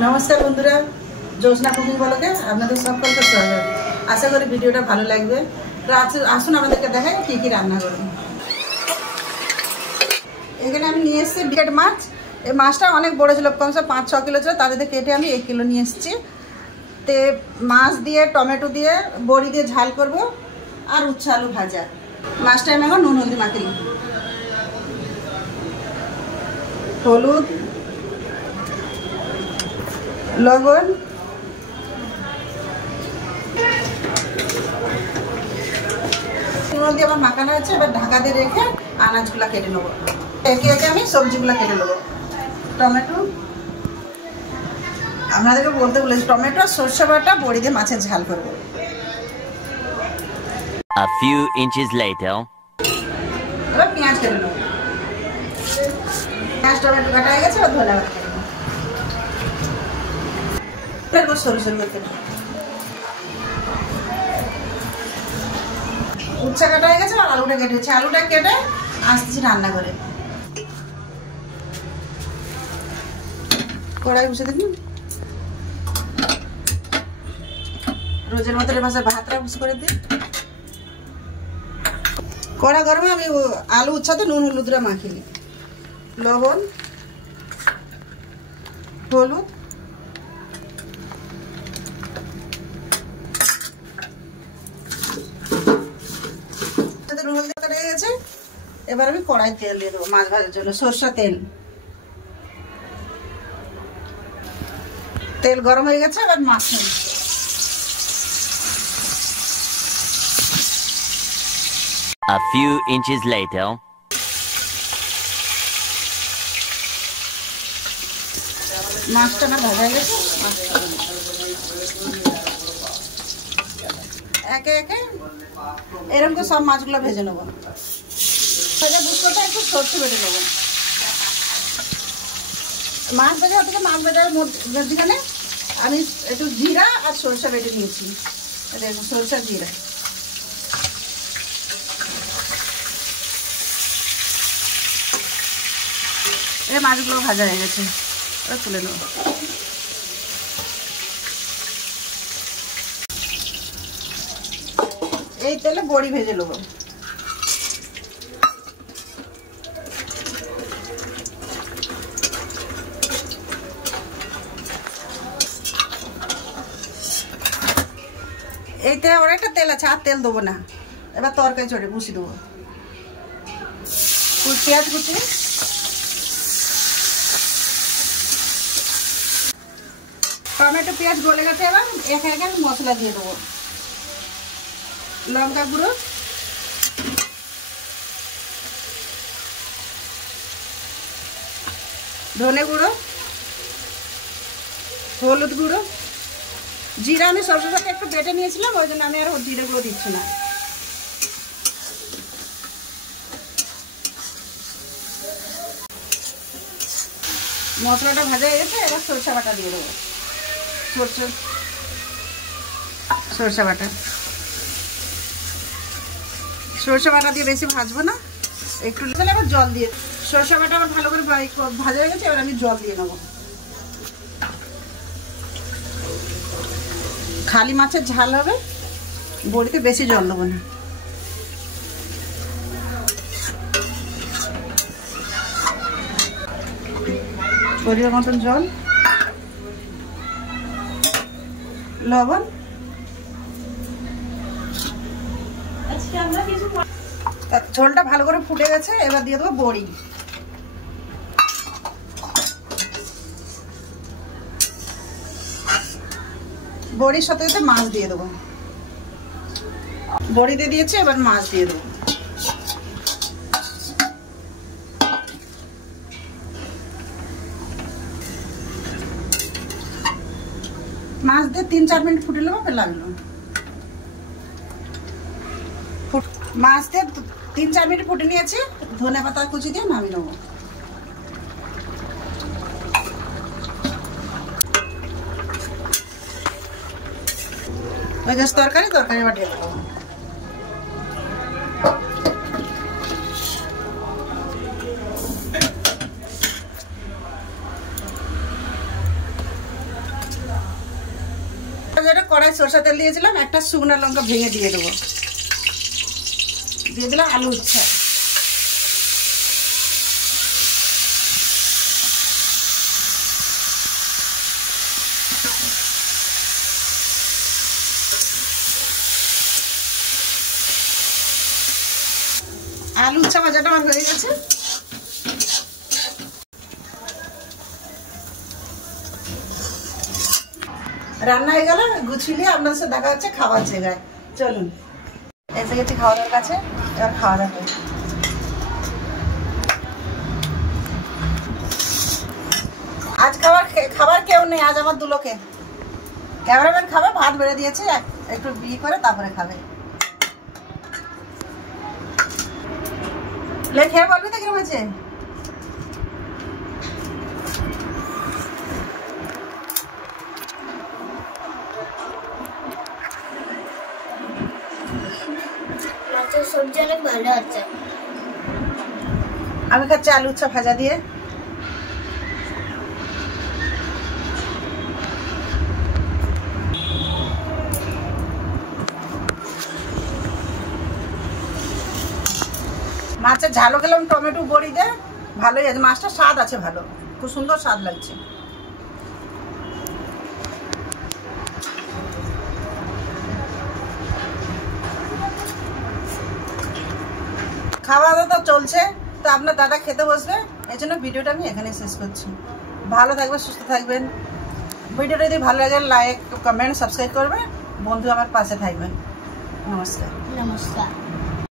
नमस्कार बंधुरा जोशना कुकिंग ब्लगे आपनादेर सकलके स्वागत। आशा करी भिडियोटा भालो लागबे। तो आसुन आमादेरके देखाई कि कि रान्ना करब। एखाने आमि निये एसेछि बिकेट माछ। এই মাছটা অনেক বড় ছিল, কমসে 5-6 কিলো ছিল, তার থেকে কেটে আমি 1 কিলো নিয়ে এসেছি। তে মাছ দিয়ে টমেটো দিয়ে বড়ি দিয়ে ঝাল করব আর উচ্ছে আলু ভাজা। মাছটা আমি এখন নুন হলদি মাখিয়ে নিই। হলুদ, লবণ, নুন দিয়ে আমার মাখানো হয়েছে। এবার ঢাকা দিয়ে রেখে আনাজগুলো কেটে নেব। একে একে আমি সবজিগুলো কেটে নেব। টমেটো, আপনাদেরকে বলতে বলেছি টমেটো সরষে বাটা বড়ি দিয়ে মাছের ঝাল করব। A few inches later. এবার পেঁয়াজ কেটে নেব। পেঁয়াজ টমেটো কাটা হয়ে গেছে, এবার ধনে বাটা কেটে নেব। এরপর সরষে কেটে নেব। উচ্ছে কাটা হয়ে গেছে আর আলুটা কেটেছি। আলুটা কেটে আসতেছি রান্না করে। কড়াই বসে দেখুন, রোজের মতো ভাষা ভাতটা বুঝ করে দিই। কড়া গরমে আমি আলু উচ্ছাতে নুন হলুদটা মাখিয়ে, লবণ, হলুদ, নুন হলুদ রেখে গেছে। এবার আমি কড়াই তেল দিয়ে দেবো মাছ ভাজার জন্য, সরষা তেল। তেল গরম হয়ে গেছে, এবার মাছ নেব। A few inches later. মাছটা না ভাজা হয়ে গেছে। একে একে এরকম করে সব মাছগুলো ভেজে নেবো। ভেজে বুঝতে একটু সরষে বেটে নেবো। মাছ ভাজা থেকে মাছ ভাজার মধ্যখানে আমি একটু জিরা আর সরষে বেটে নিয়েছি। দেখুন সরষে জিরা। এই মাছগুলো ভাজা হয়ে গেছে, এবার তুলে নেব। এই তেলে বড়ি ভেজে নেব। এই তেলে অনেকটা তেল আছে, আর তেল দেবো না। এবার তরকারি চড়ে বসিয়ে দেবো। পেঁয়াজ কুচি, টমেটো পেঁয়াজ গলে গেছে। এবার একে একে মশলা দিয়ে দেবো। লঙ্কা গুঁড়ো, ধনে গুঁড়ো, হলুদ গুঁড়ো, জিরা আমি সরষের সাথে একটু বেটে নিয়েছিলাম, ওই জন্য আমি আর জিরে গুঁড়ো দিচ্ছি না। মশলাটা ভাজা হয়ে গেছে, এবার সরষে বাটা দিয়ে দেবো। সরষে বাটা দিয়ে বেশি ভাজবো না, একটু এবার জল দিয়ে। সরষে বাটা আবার ভালো করে ভাজা হয়ে গেছে, এবার আমি জল দিয়ে নেবো। খালি মাছের ঝাল হবে, বড়িতে বেশি জল দেবো না। পরিমাণ মতন জল, লবণ, ঝোলটা ভালো করে ফুটে গেছে। এবার দিয়ে দেবো বড়ি। বড়ির সাথে সাথে মাছ দিয়ে দেবো। বড়ি দিয়ে দিয়েছি, এবার মাছ দিয়ে দেবো। মাছ দিয়ে 3-4 মিনিট ফুটে নেবো, লাগলো। মাছ দিয়ে 3-4 মিনিট ফুটে নিয়েছি, ধনে পাতা কুচি দিয়ে নামিয়ে নেবো। তরকারি আবার ঢেলে দেবো। কড়াই সরষা তেল দিয়েছিলাম, একটা শুকনো লঙ্কা ভেঙে দিয়ে দেবো, দিয়ে দিলাম আলু উচ্ছে, আলু উচ্ছা ভাজাটা আমার হয়ে গেছে। রান্না হয়ে গেল, গুছিয়ে আপনার সাথে দেখা হচ্ছে খাবার জায়গায়। চলুন, এসে গেছি খাওয়া দাওয়ার কাছে, এবার খাওয়া দাওয়া করি। আজ খাবার কেউ নেই, আজ আমার দুলোকে ক্যামেরাম্যান খাবে, ভাত বেড়ে দিয়েছে, একটু বিয়ে করে তারপরে খাবে। খেয়ে বলবি তো কিরম হয়েছে? সবজি অনেক ভালো আছে। আমি খাচ্ছি আলু উচ্ছা ভাজা দিয়ে। মাছের ঝালও খেলাম টমেটো বড়ি দিয়ে, ভালোই আছে। মাছটা স্বাদ আছে, ভালো, খুব সুন্দর স্বাদ লাগছে। খাওয়া দাওয়া তো চলছে, তো আপনার দাদা খেতে বসবে, এই জন্য ভিডিওটা আমি এখানে শেষ করছি। ভালো থাকবেন, সুস্থ থাকবেন। ভিডিওটা যদি ভালো লাগে লাইক, কমেন্ট, সাবস্ক্রাইব করবেন। বন্ধু আমার পাশে থাকবেন। নমস্কার। নমস্কার।